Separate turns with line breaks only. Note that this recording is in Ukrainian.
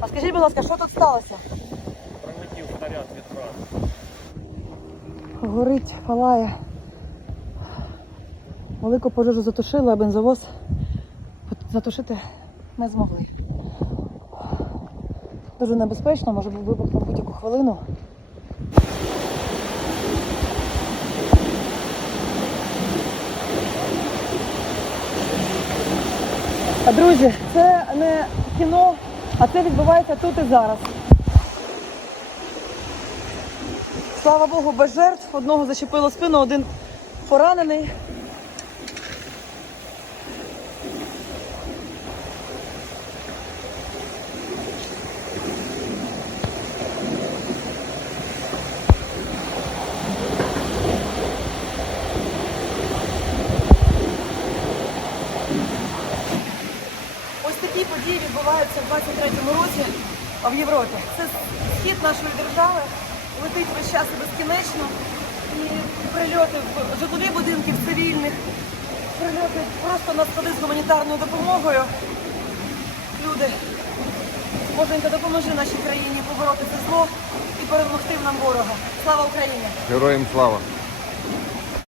А скажіть, будь ласка, що тут сталося?
Пролетів снаряд від фрази.
Горить, палає. Велику пожежу затушили, а бензовоз затушити не змогли. Дуже небезпечно, може бути вибух на будь-яку хвилину. А, Друзі, це не кіно, а це відбувається тут і зараз. Слава Богу, без жертв. Одного зачепило спину, один поранений. Такі події відбуваються в 23-му році в Європі. Це схід нашої держави, летить весь час і безкінечно. І прильоти в житлові будинки, в цивільних, прильоти просто на склади з гуманітарною допомогою. Люди, Боженька, допоможи нашій країні побороти це зло і перемогти нам ворога. Слава Україні!
Героям слава!